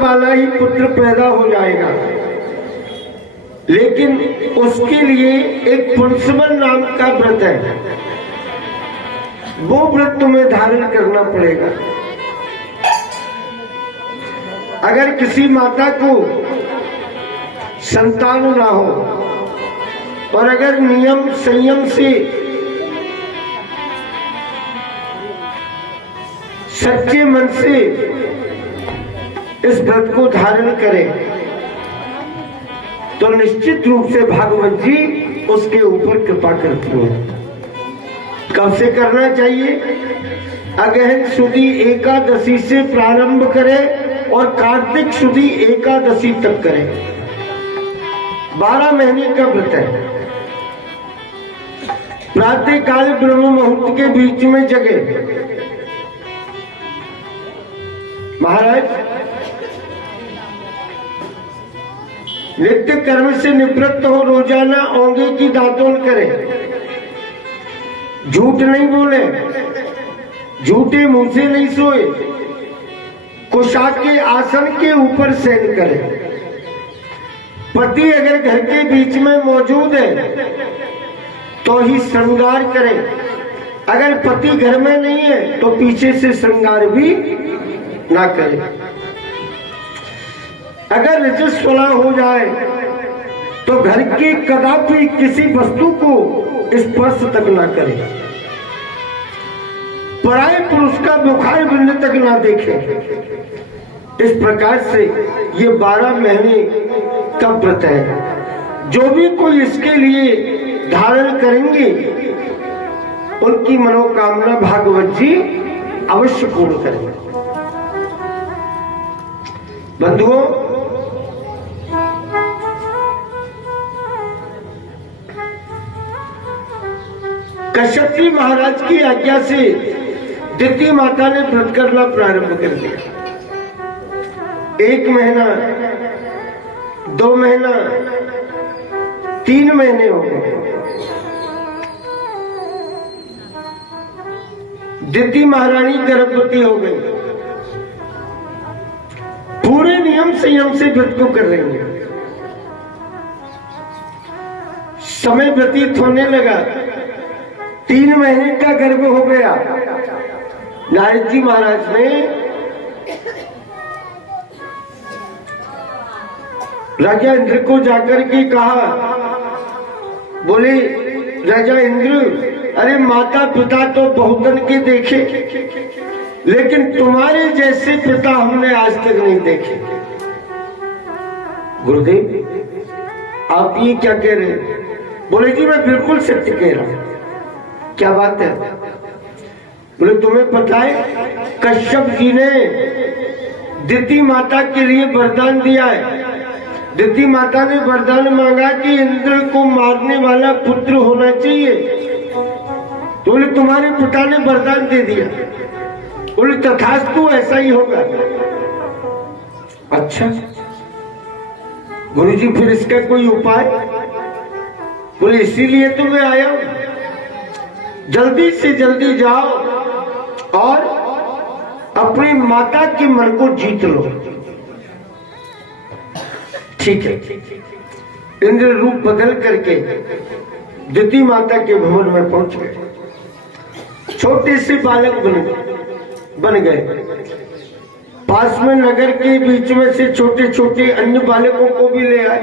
वाला ही पुत्र पैदा हो जाएगा, लेकिन उसके लिए एक पुंसवन नाम का व्रत है, वो व्रत तुम्हें धारण करना पड़ेगा। अगर किसी माता को संतान ना हो और अगर नियम संयम से सच्चे मन से इस व्रत को धारण करे तो निश्चित रूप से भागवत जी उसके ऊपर कृपा करती है। कब से करना चाहिए? अगहन सुदी एकादशी से प्रारंभ करें और कार्तिक सुदी एकादशी तक करें। 12 महीने का व्रत है। प्रातः काल ब्रह्म मुहूर्त के बीच में जगे। महाराज नित्य कर्म से निवृत्त हो, रोजाना औंगे की दातुन करें, झूठ नहीं बोले, झूठे मुंह से नहीं सोए, कुशा के आसन के ऊपर शयन करें। पति अगर घर के बीच में मौजूद है तो ही श्रृंगार करें, अगर पति घर में नहीं है तो पीछे से श्रृंगार भी ना करें। अगर रजस्वला हो जाए तो घर की कदापि किसी वस्तु को स्पर्श तक ना करें, पराये पुरुष का बुखार बिंद तक ना देखें। इस प्रकार से ये 12 महीने का व्रत है। जो भी कोई इसके लिए धारण करेंगे उनकी मनोकामना भागवत जी अवश्य पूर्ण करेंगे। बंधुओं, कश्यप जी महाराज की आज्ञा से दिति माता ने व्रत करना प्रारंभ कर दिया। 1 महीना, 2 महीना, 3 महीने हो गए। दिति महारानी गर्भवती हो गई। पूरे नियम संयम से व्रत को कर रही है। समय व्यतीत होने लगा, 3 महीने का गर्भ हो गया। नारद जी महाराज ने राजा इंद्र को जाकर के कहा, बोले राजा इंद्र, अरे माता पिता तो बहुतन के देखे, लेकिन तुम्हारे जैसे पिता हमने आज तक नहीं देखे। गुरुदेव आप ये क्या कह रहे हैं? बोले जी मैं बिल्कुल सत्य कह रहा हूं। क्या बात है? बोले तुम्हें पता है कश्यप जी ने दिति माता के लिए वरदान दिया है। दिति माता ने वरदान मांगा कि इंद्र को मारने वाला पुत्र होना चाहिए। तो बोले तुम्हारे पिता ने वरदान दे दिया। बोले तथास्तु ऐसा ही होगा। अच्छा गुरुजी फिर इसका कोई उपाय? बोले इसीलिए तो मैं आया हूं, जल्दी से जल्दी जाओ और अपनी माता के मन को जीत लो। ठीक है। इंद्र रूप बदल करके दिति माता के भवन में पहुंच गए। छोटे से बालक बन गए। पास में नगर के बीच में से छोटे छोटे अन्य बालकों को भी ले आए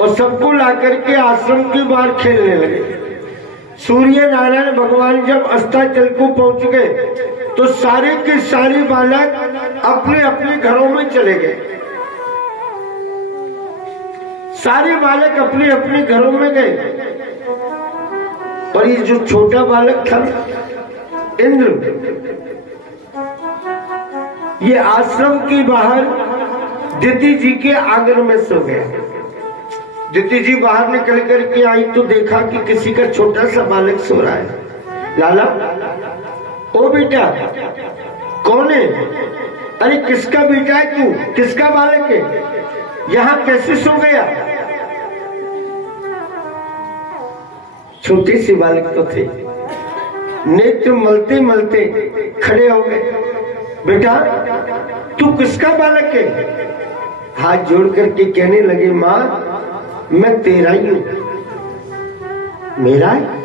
और सबको लाकर के आश्रम के बाहर खेलने लगे। सूर्य नारायण भगवान जब अस्ताचल को पहुंच गए तो सारे के सारे बालक अपने अपने घरों में चले गए। सारे बालक अपने अपने घरों में गए और ये जो छोटा बालक था इंद्र, ये आश्रम के बाहर दिति जी के आंगन में सो गया। दिति जी बाहर निकल करके आई तो देखा कि किसी का छोटा सा बालक सो रहा है। लाला, ओ बेटा, कौन है? अरे किसका बेटा है तू? किसका बालक है? यहाँ कैसे सो गया? छोटे से बालक तो थे, नेत्र मलते मलते खड़े हो गए। बेटा तू किसका बालक है? हाथ जोड़ करके कहने लगे, माँ मैं तेरा ही हूं। मेरा है?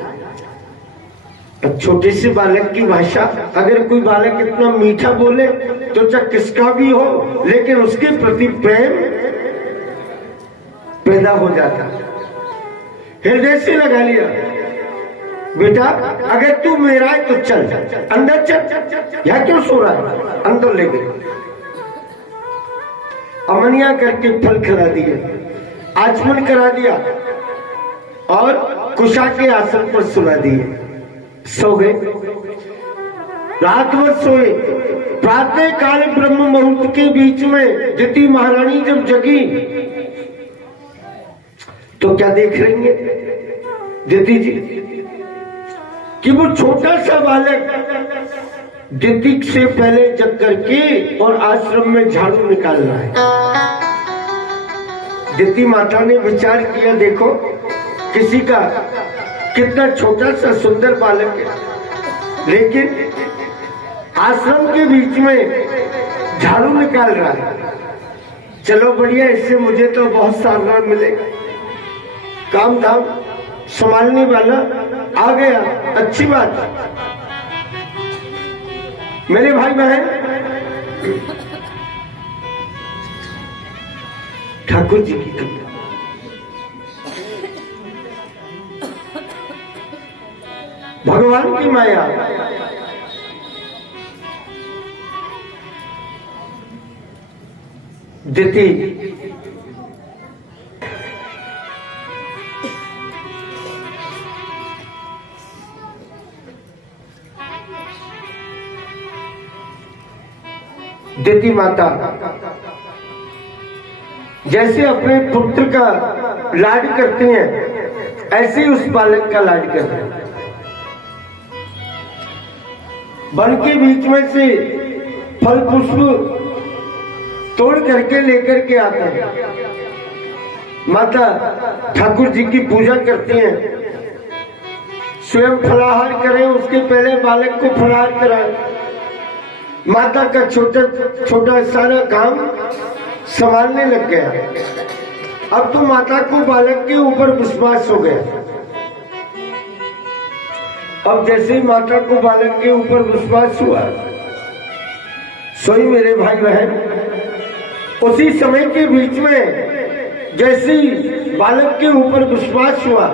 अब छोटे से बालक की भाषा, अगर कोई बालक इतना मीठा बोले तो चाहे किसका भी हो, लेकिन उसके प्रति प्रेम पैदा हो जाता। हृदय से लगा लिया, बेटा अगर तू मेरा है तो चल अंदर चल, यह क्यों सो रहा है? अंदर ले गए, अमनिया करके फल खिला दिए, आचमन करा दिया और कुशा के आसन पर सुला दिए। सो गए, रात भर सोए। प्रातः काल ब्रह्म मुहूर्त के बीच में दिति महारानी जब जगी तो क्या देख रही है दिति जी कि वो छोटा सा बालक दिति से पहले जग करके और आश्रम में झाड़ू निकाल रहा है। दिति माता ने विचार किया, देखो किसी का कितना छोटा सा सुंदर बालक है, लेकिन आश्रम के बीच में झाड़ू निकाल रहा है। चलो बढ़िया, इससे मुझे तो बहुत सारा मिलेगा। काम धाम संभालने वाला आ गया, अच्छी बात। मेरे भाई बहन, ठाकुर जी की कृपा, भगवान की माया, दिति दिति माता जैसे अपने पुत्र का लाड करती हैं, ऐसे ही उस बालक का लाड करते हैं। वन के बीच में से फल पुष्प तोड़ करके लेकर के आते हैं। माता ठाकुर जी की पूजा करती हैं, स्वयं फलाहार करें, उसके पहले बालक को फलाहार कराएं। माता का छोटा छोटा सारा काम संभालने लग गया। अब तो माता को बालक के ऊपर विश्वास हो गया। अब जैसे ही माता को बालक के ऊपर विश्वास हुआ, सोई मेरे भाई बहन, उसी समय के बीच में जैसे ही बालक के ऊपर विश्वास हुआ,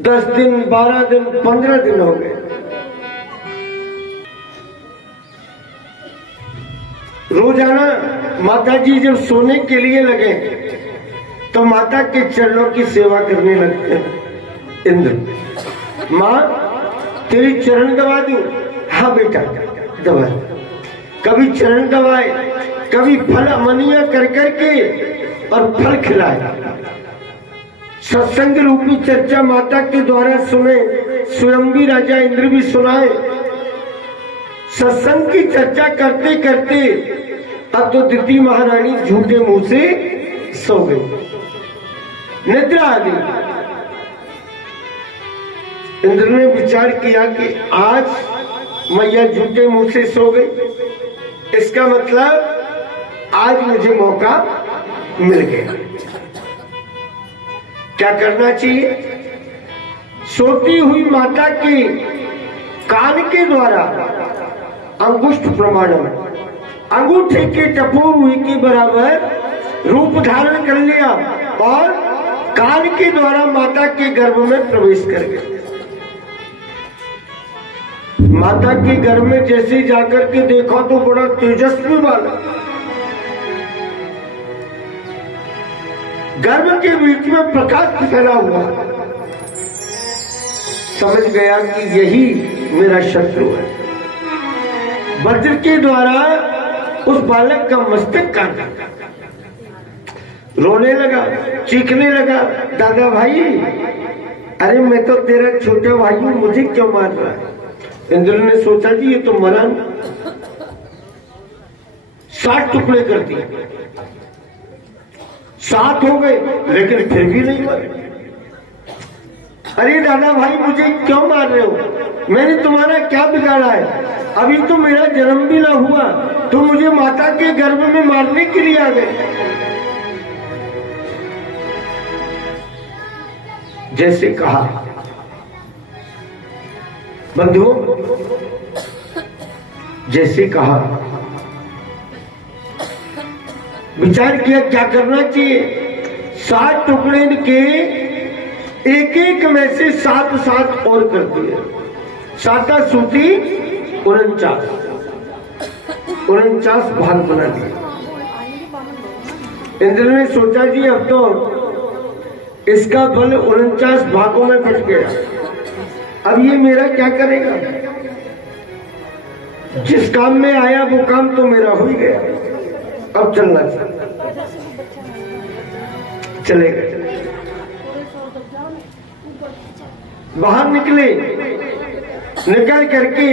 10 दिन 12 दिन 15 दिन हो गए। रोजाना माता जी जब सोने के लिए लगे तो माता के चरणों की सेवा करने लगते हैं। इंद्र, माँ तेरी चरण दबा दूं? हाँ बेटा दबा। कभी चरण दबाए, कभी फल अमनिया कर करके और फल खिलाए। सत्संग रूपी चर्चा माता के द्वारा सुने, स्वयं भी राजा इंद्र भी सुनाए। सत्संग की चर्चा करते करते अब तो दिति महारानी झूठे मुंह से सो गई, निद्रा आ गई। इंद्र ने विचार किया कि आज मैया झूठे मुंह से सो गई, इसका मतलब आज मुझे मौका मिल गया। क्या करना चाहिए? सोती हुई माता की कान के द्वारा अंगुष्ठ प्रमाणम, अंगूठे के टपोर हुई के बराबर रूप धारण कर लिया और कान के द्वारा माता के गर्भ में प्रवेश कर गए। माता के गर्भ में जैसे ही जाकर के देखा तो बड़ा तेजस्वी बालक, गर्भ के बीच में प्रकाश फैला हुआ। समझ गया कि यही मेरा शत्रु है। वज्र के द्वारा उस बालक का मस्तक काटा, रोने लगा, चीखने लगा, दादा भाई, अरे मैं तो तेरा छोटा भाई हूं, मुझे क्यों मार रहा है? इंद्र ने सोचा जी ये तो मरा, 60 टुकड़े कर दिए, 7 हो गए, लेकिन फिर भी नहीं मरे। अरे दादा भाई मुझे क्यों मार रहे हो, मैंने तुम्हारा क्या बिगाड़ा है, अभी तो मेरा जन्म भी ना हुआ तो मुझे माता के गर्भ में मारने के लिए आ गए। जैसे कहा बंधुओं, जैसे कहा विचार किया क्या करना चाहिए। 7 टुकड़े के एक एक में से 7 और कर दिए, 7 सूती 49 भाग बना दिए। इंद्र ने सोचा जी अब तो इसका बल 49 भागों में बच गया, अब ये मेरा क्या करेगा, जिस काम में आया वो काम तो मेरा हो ही गया, अब चलना चले गए। बाहर निकले, निकल करके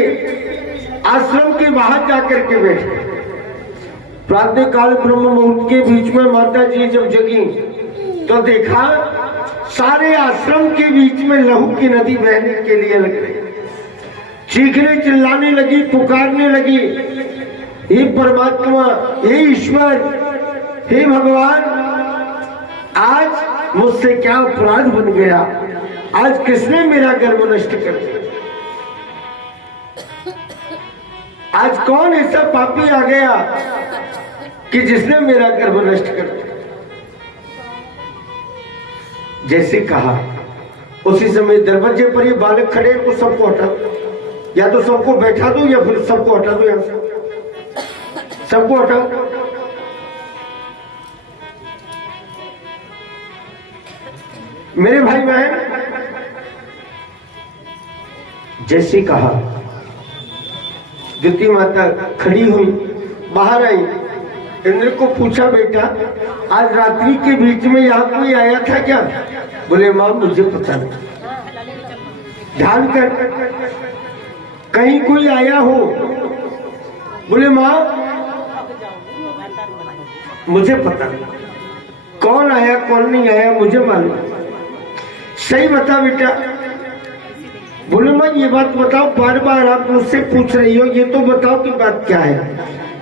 आश्रम के बाहर जाकर के बैठे। प्रातः काल ब्रह्म मुहूर्त के बीच में माता जी जब जगी तो देखा सारे आश्रम के बीच में लहू की नदी बहने के लिए लग गई, चीखने चिल्लाने लगी, पुकारने लगी, हे परमात्मा, हे ईश्वर, हे भगवान, आज मुझसे क्या अपराध बन गया, आज किसने मेरा गर्भ नष्ट कर दिया, आज कौन ऐसा पापी आ गया कि जिसने मेरा गर्भ नष्ट कर दिया। जैसे कहा उसी समय दरवाजे पर ये बालक खड़े, तो सबको हटा दो, या तो सबको बैठा दो या फिर सबको हटा दो, यहां से सबको हटा दो। मेरे भाई बहन, जैसे कहा द्वितीय माता खड़ी हुई, बाहर आई, इंद्र को पूछा बेटा आज रात्रि के बीच में यहाँ कोई आया था क्या? बोले माँ मुझे पता नहीं, ध्यान कर कहीं कोई आया हो। बोले माँ मुझे पता नहीं, कौन आया कौन नहीं आया मुझे मालूम, सही बता बेटा। बोले माँ ये बात बताओ, बार बार आप मुझसे पूछ रही हो, ये तो बताओ कि बात क्या है।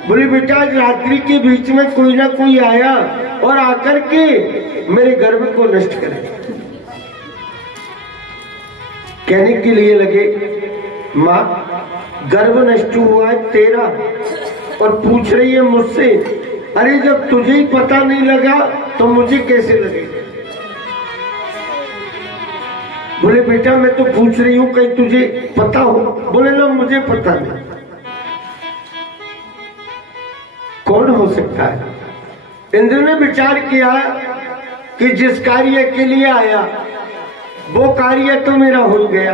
बोले बेटा आज रात्रि के बीच में कोई ना कोई आया और आकर के मेरे गर्भ को नष्ट करे। कहने के लिए लगे माँ गर्भ नष्ट हुआ है तेरा और पूछ रही है मुझसे, अरे जब तुझे ही पता नहीं लगा तो मुझे कैसे लगेगा। बोले बेटा मैं तो पूछ रही हूँ कहीं तुझे पता हो। बोले ना मुझे पता नहीं। कौन हो सकता है? इंद्र ने विचार किया कि जिस कार्य के लिए आया वो कार्य तो मेरा हो गया,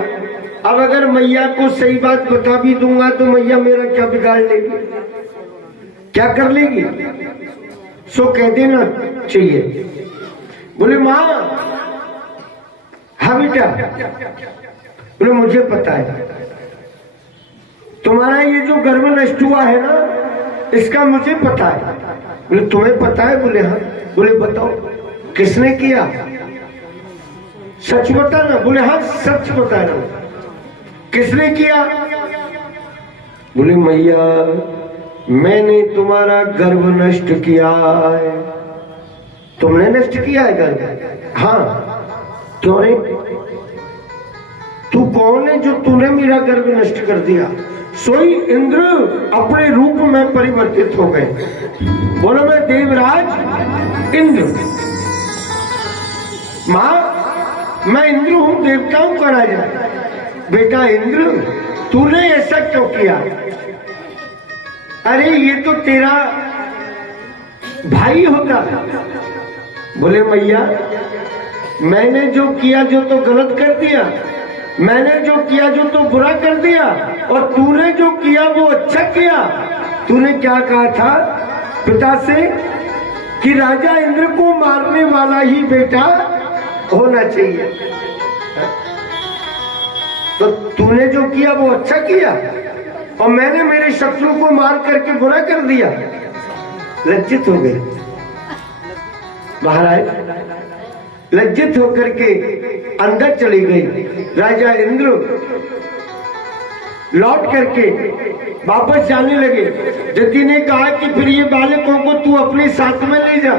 अब अगर मैया को सही बात बता भी दूंगा तो मैया मेरा क्या बिगाड़ लेगी, क्या कर लेगी, सो कह देना चाहिए। बोले माँ हाँ बेटा। बोले मुझे पता है तुम्हारा ये जो गर्भ नष्ट हुआ है ना इसका मुझे पता है। बोले तुम्हें पता है? बोले हाँ। बोले बताओ किसने किया, सच बताना। बोले हाँ सच बता रहा हूं। किसने किया? बोले मैया मैंने तुम्हारा गर्भ नष्ट किया है। तुमने नष्ट किया है गर्भ? हाँ। क्यों रे? तू कौन है जो तूने मेरा गर्भ नष्ट कर दिया? सोई इंद्र अपने रूप में परिवर्तित हो गए। बोलो मैं देवराज इंद्र। मां मैं इंद्र हूं, देवताओं का राजा। बेटा इंद्र तूने ऐसा क्यों किया? अरे ये तो तेरा भाई होता। बोले मैया मैंने जो किया जो तो गलत कर दिया, मैंने जो किया जो तो बुरा कर दिया, और तूने जो किया वो अच्छा किया। तूने क्या कहा था पिता से कि राजा इंद्र को मारने वाला ही बेटा होना चाहिए, तो तूने जो किया वो अच्छा किया और मैंने मेरे शत्रु को मार करके बुरा कर दिया। लज्जित हो गए महाराज। लज्जित होकर के अंदर चली गई। राजा इंद्र लौट करके वापस जाने लगे। दिति ने कहा कि फिर ये बालकों को तू अपने साथ में ले जा।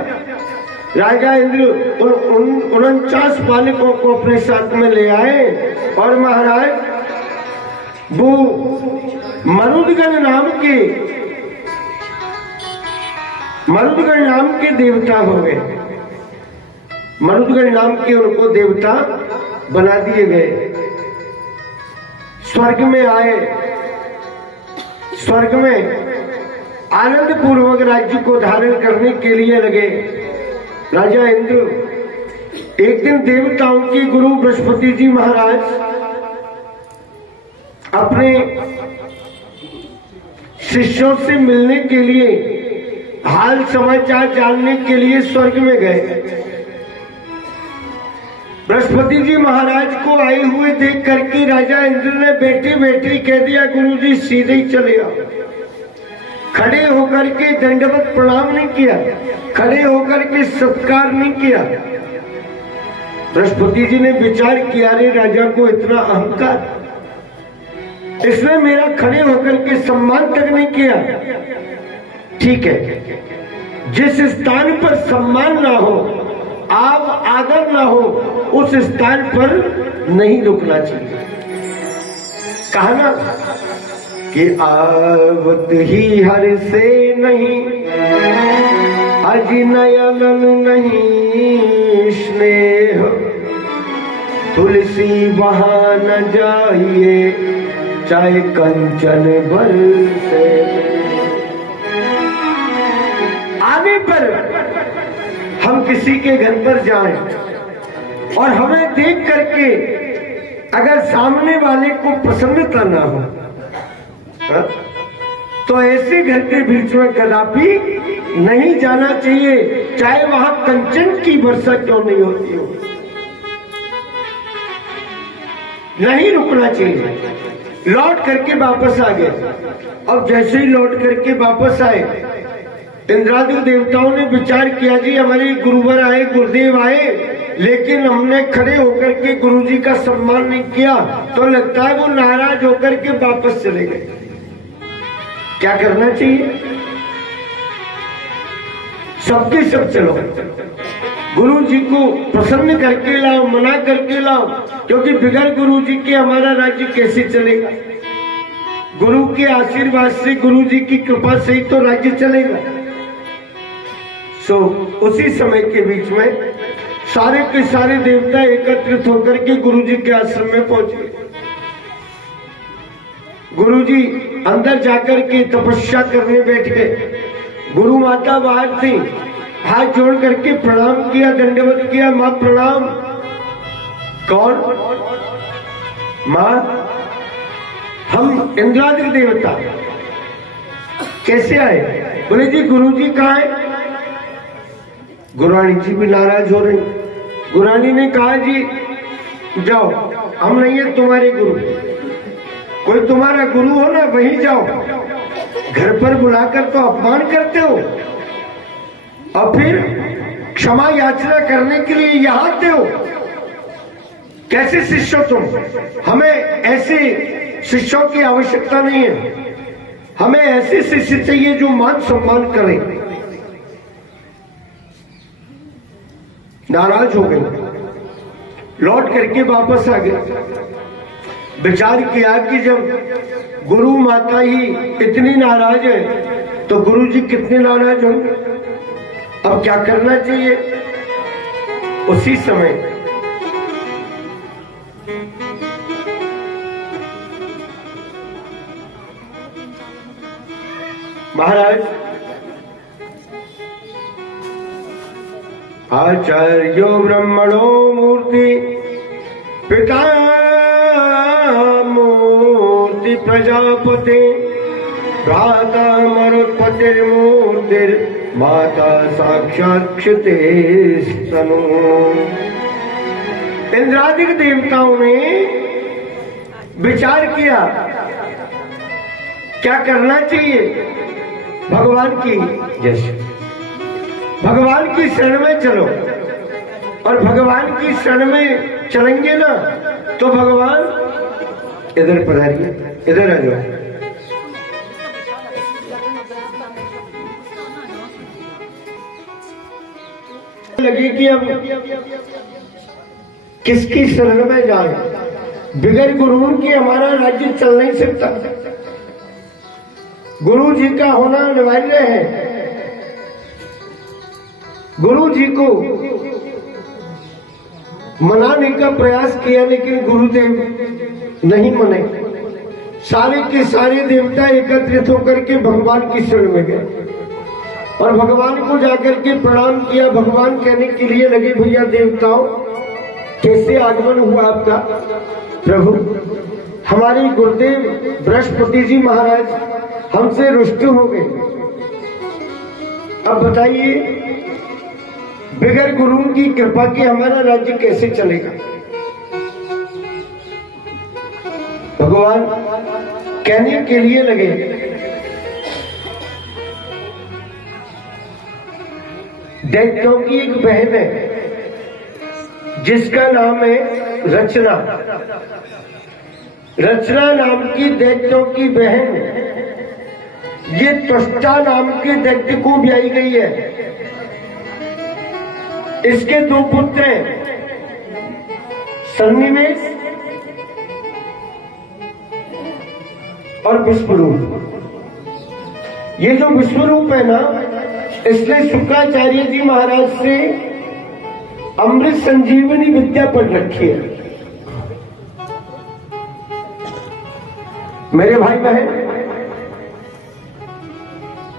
राजा इंद्र 49 बालकों को अपने साथ में ले आए और महाराज वो मरुदगण नाम के देवता हो गए। मरुदगण नाम के उनको देवता बना दिए गए। स्वर्ग में आए, स्वर्ग में आनंद पूर्वक राज्य को धारण करने के लिए लगे। राजा इंद्र एक दिन देवताओं के गुरु बृहस्पति जी महाराज अपने शिष्यों से मिलने के लिए, हाल समाचार जानने के लिए स्वर्ग में गए। बृहस्पति जी महाराज को आए हुए देख करके राजा इंद्र ने बैठे बैठे कह दिया, गुरुजी सीधे ही चले आओ। खड़े होकर के दंडवत प्रणाम नहीं किया, खड़े होकर के सत्कार नहीं किया। बृहस्पति जी ने विचार किया, रे राजा को इतना अहंकार, इसने मेरा खड़े होकर के सम्मान तक नहीं किया। ठीक है, जिस स्थान पर सम्मान ना हो, आप आदर ना हो, उस स्थान पर नहीं रुकना चाहिए। कहा ना कि आवत ही हर से नहीं, अजिनयन नहीं स्नेह, तुलसी वहां न जाइए चाहे कंचन बरसे। आने पर हम किसी के घर पर जाएं और हमें देख करके अगर सामने वाले को प्रसन्नता ना हो, तो ऐसे घर के बीच में कदापि नहीं जाना चाहिए, चाहे वहां कंचन की वर्षा क्यों नहीं होती हो। नहीं रुकना चाहिए। लौट करके वापस आ गए। अब जैसे ही लौट करके वापस आए, इंद्रादि देवताओं ने विचार किया, जी हमारे गुरुवर आए, गुरुदेव आए, लेकिन हमने खड़े होकर के गुरुजी का सम्मान नहीं किया, तो लगता है वो नाराज होकर के वापस चले गए। क्या करना चाहिए? सबके सब चलो, गुरु जी को प्रसन्न करके लाओ, मना करके लाओ, क्योंकि बिगड़ गुरु जी के हमारा राज्य कैसे चलेगा? गुरु के आशीर्वाद से, गुरु जी की कृपा से ही तो राज्य चलेगा। उसी समय के बीच में सारे के सारे देवता एकत्रित होकर के गुरु जी के आश्रम में पहुंचे। गुरु जी अंदर जाकर के तपस्या करने बैठ गए। गुरु माता बाहर थी, हाथ जोड़ करके प्रणाम किया, दंडवत किया, मां प्रणाम। कौन? मां, हम इंद्रादि देवता। कैसे आए? बोले जी गुरु जी कहाँ है? गुरुरानी जी भी नाराज हो रही। गुरुरानी ने कहा, जी जाओ, हम नहीं है तुम्हारे गुरु, कोई तुम्हारा गुरु हो ना वहीं जाओ। घर पर बुलाकर तो अपमान करते हो, और फिर क्षमा याचना करने के लिए यहाँ आते हो। कैसे शिष्य हो तुम? हमें ऐसे शिष्यों की आवश्यकता नहीं है, हमें ऐसे शिष्य चाहिए जो मान सम्मान करें। नाराज हो गए, लौट करके वापस आ गए। विचार किया कि जब गुरु माता ही इतनी नाराज है, तो गुरु जी कितने नाराज होंगे? अब क्या करना चाहिए? उसी समय महाराज आचार्यो ब्रह्मणो मूर्ति पिता मूर्ति प्रजापति भ्राता मरुत्पतिर्मूर्तिर् माता साक्षात्क्षते स्तनु। इंद्रादि देवताओं ने विचार किया क्या करना चाहिए। भगवान की जैसे भगवान की शरण में चलो और भगवान की शरण में चलेंगे ना तो भगवान इधर पधारिए, इधर आ जाओ। लगे कि अब किसकी शरण में जाए, बगैर गुरु के हमारा राज्य चल नहीं सकता। गुरु जी का होना अनिवार्य है। गुरु जी को मनाने का प्रयास किया लेकिन गुरुदेव नहीं मने। सारे के सारे देवता एकत्रित होकर के भगवान की शरण में गए और भगवान को जाकर के प्रणाम किया। भगवान कहने के लिए लगे, भैया देवताओं कैसे आगमन हुआ आपका? प्रभु, हमारे गुरुदेव बृहस्पति जी महाराज हमसे रुष्ट हो गए। अब बताइए, बगैर गुरु की कृपा के हमारा राज्य कैसे चलेगा? भगवान कहने के लिए लगे, दैत्यों की एक बहन है जिसका नाम है रचना। रचना नाम की दैत्यों की बहन ये त्वष्टा नाम के दैत्य को ब्याई गई है। इसके दो पुत्र हैं, सन्निवेश और विश्वरूप। ये जो विश्वरूप है ना, इसने शुक्राचार्य जी महाराज से अमृत संजीवनी विद्या पढ़ रखी है। मेरे भाई बहन,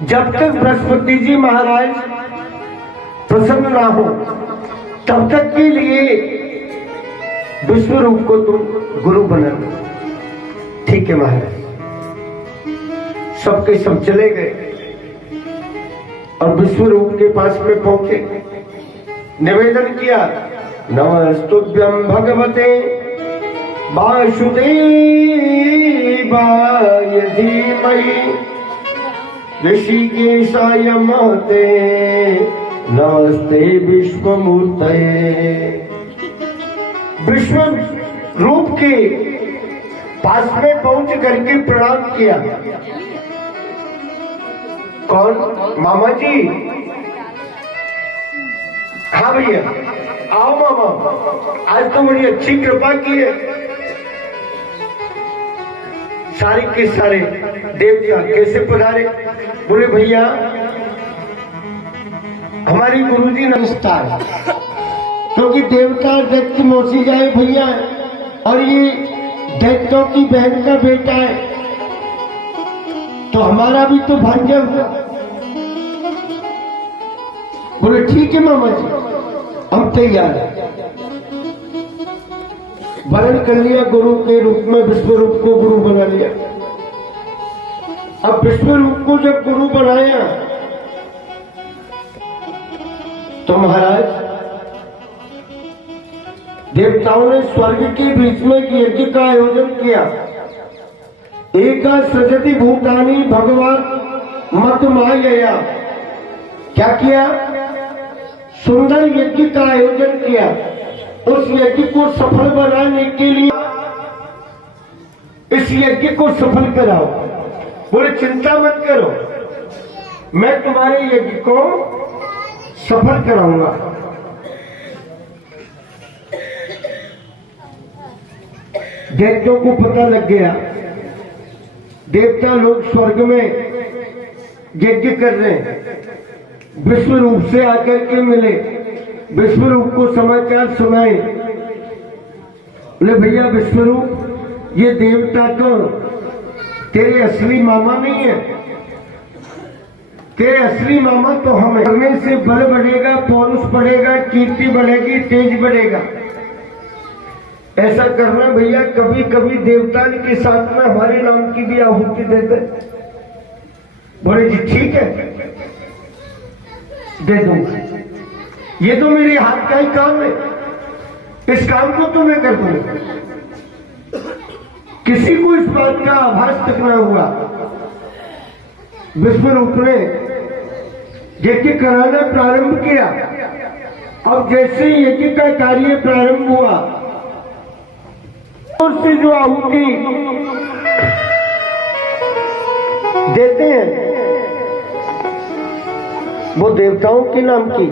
जब तक बृहस्पति जी महाराज प्रसन्न ना हो तब तक के लिए विश्वरूप को तुम गुरु बना लो। ठीक है महाराज। सबके सब चले गए और विश्वरूप के पास में पहुंचे, निवेदन किया, नमस्तुभ्यं भगवते वासुदेवाय धीमहि ऋषिकेशाय महते नमस्ते विश्वमूर्तये। विश्व रूप के पास में पहुंच करके प्रणाम किया। कौन? मामा जी। हाँ भैया, आओ मामा, आज तो बड़ी अच्छी कृपा की है। सारे के सारे देवता कैसे पधारे? बोले भैया हमारी गुरुजी नमस्कार। क्योंकि देवता दैत्य मौसी जाए भैया, और ये दैत्यों की बहन का बेटा है, तो हमारा भी तो भांजा हुआ। बोले ठीक है मामा जी, हम तैयार हैं। वरण कर लिया गुरु के रूप में, विश्वरूप को गुरु बना लिया। अब विश्वरूप को जब गुरु बनाया तो महाराज देवताओं ने स्वर्ग के बीच में एक यज्ञ का आयोजन किया। एका सृजति भूतानि भगवान मत माया। क्या किया? सुंदर यज्ञ का आयोजन किया। उस यज्ञ को सफल बनाने के लिए इस यज्ञ को सफल कराओ। बोले चिंता मत करो, मैं तुम्हारे यज्ञ को सफल कराऊंगा। दैत्यों को पता लग गया, देवता लोग स्वर्ग में यज्ञ कर रहे हैं। विश्वरूप से आकर के मिले, विश्वरूप को समाचार सुनाए। बोले भैया विश्वरूप, ये देवता तो तेरे असली मामा नहीं है, तेरे असली मामा तो हम हैं। करने से बल बढ़ेगा, पौरुष बढ़ेगा, कीर्ति बढ़ेगी, तेज बढ़ेगा। ऐसा करना भैया, कभी कभी देवता के साथ में हमारे नाम की भी आहुति देते। बोले जी ठीक है, दे दूंगा। ये तो मेरे हाथ का ही काम है, इस काम को तो मैं कर दूंगा। किसी को इस बात का आभास तक न हुआ। विश्वरूप ने यज्ञ कराना प्रारंभ किया। अब जैसे ही यज्ञ का कार्य प्रारंभ हुआ और से जो आहुति देते हैं वो देवताओं के नाम की,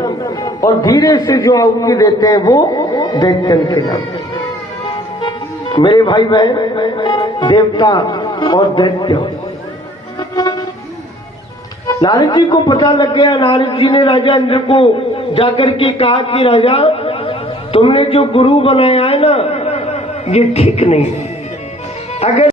और धीरे से जो आहुति देते हैं वो दैत्यन के नाम की। मेरे भाई बहन, देवता और दैत्य। नारद जी को पता लग गया। नारद जी ने राजा इंद्र को जाकर के कहा कि राजा, तुमने जो गुरु बनाया है ना, ये ठीक नहीं। अगर